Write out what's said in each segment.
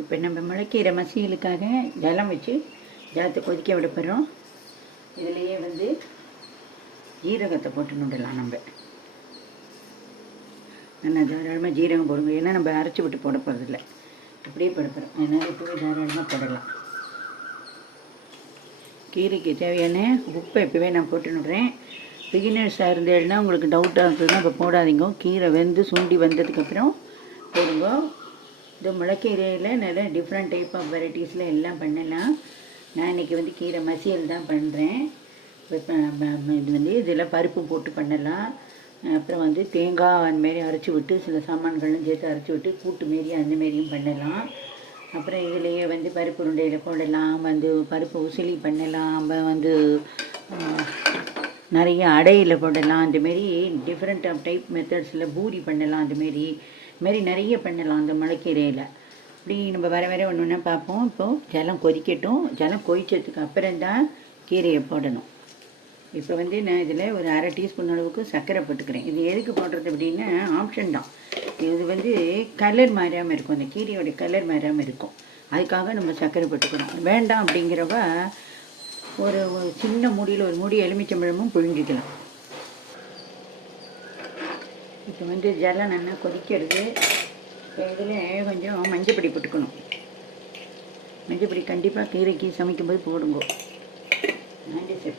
இப்போ நம்ம முளைக்கீரை மசியலுக்காக ஜலம் வச்சு ஜலத்தை கொதிக்க விட போகிறோம். இதுலேயே வந்து ஜீரகத்தை போட்டு நுடலாம். நம்ம நல்லா தாராளமாக ஜீரகம் போடுங்க. ஏன்னா நம்ம அரைச்சி விட்டு போட போகிறதில்ல, அப்படியே போட போகிறோம். அதனால் இப்போவே தாராளமாக போடலாம். கீரைக்கு தேவையான உப்பை இப்போவே நான் போட்டு விடுறேன். பிகினர்ஸாக இருந்தேன்னா உங்களுக்கு டவுட்டாக இருக்குதுன்னா இப்போ போடாதீங்க. கீரை வெந்து சுண்டி வந்ததுக்கப்புறம் போடுங்க. இந்த முளைக்கீரையில் நிறைய டிஃப்ரெண்ட் டைப் ஆஃப் வெரைட்டிஸில் எல்லாம் பண்ணலாம். நான் இன்றைக்கி வந்து கீரை மசியல் தான் பண்ணுறேன். இது வந்து இதில் பருப்பு போட்டு பண்ணலாம். அப்புறம் வந்து தேங்காய் அந்தமாரி அரைச்சி விட்டு சில சாமான்களும் சேர்த்து அரைச்சி விட்டு கூட்டு மாரி அந்தமாரியும் பண்ணலாம். அப்புறம் இதுலேயே வந்து பருப்பு உருண்டையில் போடலாம், வந்து பருப்பு உசிலி பண்ணலாம், வந்து நிறைய அடையில் போடலாம். அந்தமாரி டிஃப்ரெண்ட் ஆஃப் டைப் மெத்தட்ஸில் பூரி பண்ணலாம். அந்தமாரி நிறைய பண்ணலாம் அந்த முளைக்கீரையில். இப்படி நம்ம வர ஒன்று ஒன்றா பார்ப்போம். இப்போது ஜலம் கொதிக்கட்டும். ஜலம் கொதிச்சதுக்கு அப்புறம்தான் கீரையை போடணும். இப்போ வந்து நான் இதில் ஒரு அரை டீஸ்பூன் அளவுக்கு சர்க்கரை போட்டுக்கிறேன். இது எதுக்கு போடுறது அப்படின்னா ஆப்ஷன் தான். இது வந்து கலர் மாறாமல் இருக்கும், அந்த கீரையோட கலர் மாறாமல் இருக்கும். அதுக்காக நம்ம சர்க்கரை போட்டுக்கணும். வேண்டாம் அப்படிங்கிறவ ஒரு சின்ன மூடியில் ஒரு மூடி எலுமிச்சம்பழமும் புழிஞ்சிக்கலாம். இப்போ வந்து ஜலம் நல்லா கொதிக்கிறது. இப்போ இதில் கொஞ்சம் மஞ்சப்பொடி போட்டுக்கணும். மஞ்சப்பொடி கண்டிப்பாக கீரைக்கு சமைக்கும்போது போடுங்க. நன்றி சார்.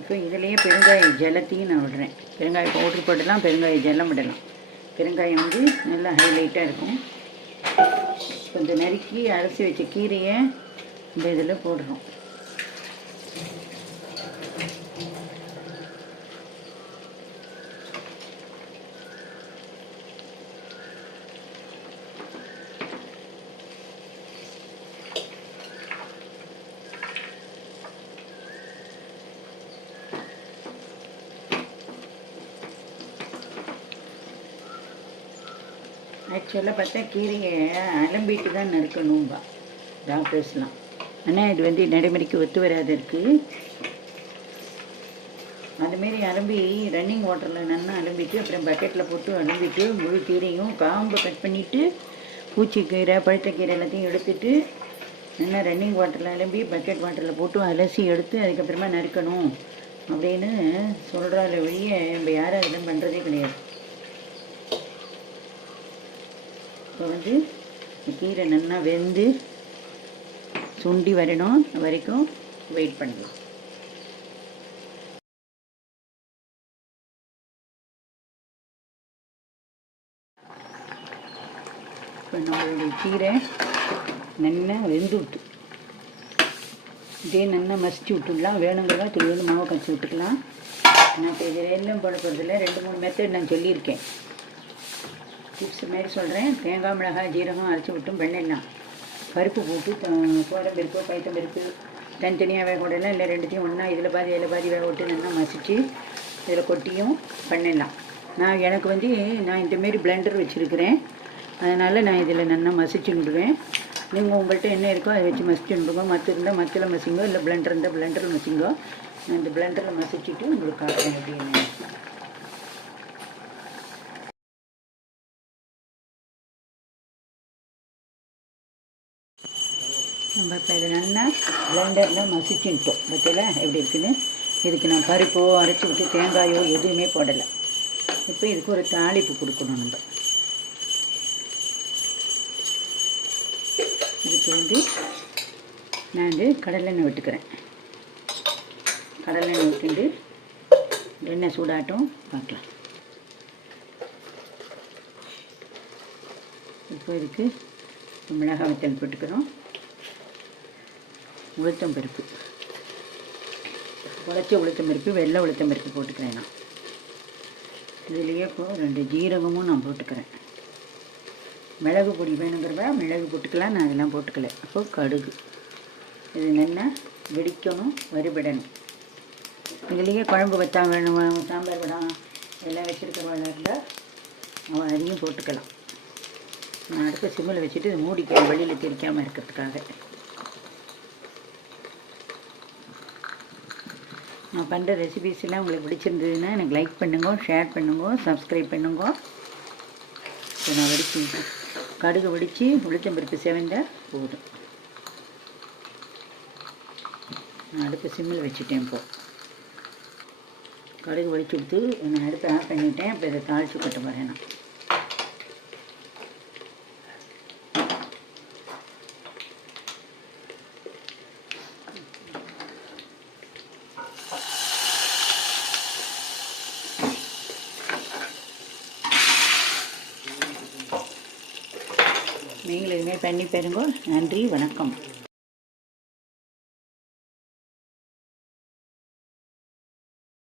இப்போ இதுலேயே பெருங்காய ஜலத்தையும் நான் விடுறேன். பெருங்காய பவுட்ரு போடலாம், பெருங்காய ஜலம் விடலாம். பெருங்காயம் வந்து நல்லா ஹைலைட்டாக இருக்கும். கொஞ்சம் நறுக்கி அரைச்சி வச்ச கீரையை இந்த இதில் போடுறோம். ஆக்சுவலாக பார்த்தா கீரையை அலம்பிட்டு தான் நறுக்கணும்பா டாக்டர்ஸ்லாம். ஆனால் இது வந்து நடைமுறைக்கு ஒத்து வராது இருக்குது. அதுமாரி அலம்பி ரன்னிங் வாட்டரில் நல்லா அலம்பிட்டு அப்புறம் பக்கெட்டில் போட்டு அலம்பிட்டு முழு கீரையும் காம்பை கட் பண்ணிவிட்டு பூச்சிக்கீரை பழுத்த கீரை எல்லாத்தையும் எடுத்துட்டு நல்லா ரன்னிங் வாட்டரில் அலம்பி பக்கெட் வாட்டரில் போட்டு அலசி எடுத்து அதுக்கப்புறமா நறுக்கணும் அப்படின்னு சொல்கிறால வெளியே நம்ம யாரும் அதெல்லாம் பண்ணுறதே கிடையாது. இப்போ வந்து கீரை நல்லா வெந்து சுண்டி வரணும் வரைக்கும் வெயிட் பண்ணலாம். இப்போ நம்மளுடைய கீரை நல்லா வெந்து விட்டு இதே நல்லா மசிச்சு விட்டுடலாம். வேணுங்கிறதா துளி மாவை கரைச்சி விட்டுக்கலாம். நான் இப்போ இதில் எல்லாம் போட போகிறதில்ல, 2-3 மெத்தட் நான் சொல்லியிருக்கேன். டிப்ஸ் மாரி சொல்கிறேன். தேங்காய் மிளகாய் ஜீரகம் அரைச்சி விட்டும் பண்ணிடலாம். பருப்பு போட்டு பருப்பு பைத்தம்பருப்பு தனித்தனியாக வேக விடலாம். இல்லை ரெண்டுத்தையும் ஒன்றா இதில் பாதி வேக விட்டு நல்லா மசித்து இதில் கொட்டியும் பண்ணிடலாம். எனக்கு வந்து நான் இந்தமாரி பிளெண்டர் வச்சுருக்கிறேன். அதனால் நான் இதில் நல்லா மசிச்சு விடுவேன். நீங்கள் உங்கள்கிட்ட என்ன இருக்கோ அதை வச்சு மசிச்சு விடுங்க. மற்ற இருந்தால் மத்தில் மசிங்கோ, இல்லை பிளெண்டர் இருந்தால் பிளெண்டரில் மசிங்கோ. நான் இந்த பிளெண்டரில் மசிச்சுட்டு உங்களுக்கு காட்டுறேன் அப்படின்னு. நம்ம இப்போ இதை நல்லா பிளெண்டரில் மசிச்சுட்டோம். பற்றியில் எப்படி இருக்குன்னு. இதுக்கு நான் பருப்போ அரைச்சி விட்டு தேங்காயோ எதுவுமே போடலை. இப்போ இதுக்கு ஒரு தாளிப்பு கொடுக்கணும். நம்ம இதுக்கு வந்து நான் வந்து கடலெண்ணெய் விட்டுக்கிறேன். கடலெண்ணெய் விட்டுட்டு எண்ணெய் சூடாட்டும் பார்க்கலாம். இப்போ இதுக்கு மிளகாய் வத்தல் போட்டுக்கிறோம். உளுத்தம்பருப்பு, உழைச்ச உளுத்தம்பருப்பு, வெள்ளை உளுத்தம்பருப்பு போட்டுக்கிறேன். நான் இதுலேயே இப்போ 2 ஜீரகமும் நான் போட்டுக்கிறேன். மிளகு பொடி வேணுங்கிறவ மிளகு போட்டுக்கலாம். நான் அதெல்லாம் போட்டுக்கல. அப்போ கடுகு. இது நல்லா வெடிக்கணும், வறுபடணும். இதுலேயே குழம்பு வச்சா வேணும், சாம்பார் படம் எல்லாம் வச்சுருக்கிறவங்க இருந்தால் அவன் அதையும் போட்டுக்கலாம். நான் அடுத்த சிம்மில் வச்சுட்டு இது மூடிக்கிறேன், வெளியில் தெரிக்காமல் இருக்கிறதுக்காக. நான் பண்ணுற ரெசிபீஸ்லாம் உங்களுக்கு பிடிச்சிருந்ததுன்னா எனக்கு லைக் பண்ணுங்க, ஷேர் பண்ணுங்க, சப்ஸ்கிரைப் பண்ணுங்க. இப்போ நான் வடிச்சுட்டேன். கடுகு வெடித்து உளுத்தம்பருப்பு செவந்தால் போதும். நான் அடுப்பு சிம்மில் வச்சுட்டேன். இப்போது கடுகு வெடிச்சு கொடுத்து நான் அடுப்பை ஆஃப் பண்ணிவிட்டேன். இப்போ இதை தாளித்து கொட்ட போகிறேன். நான் நீங்களுமே பண்ணி பாருங்க. நன்றி, வணக்கம்.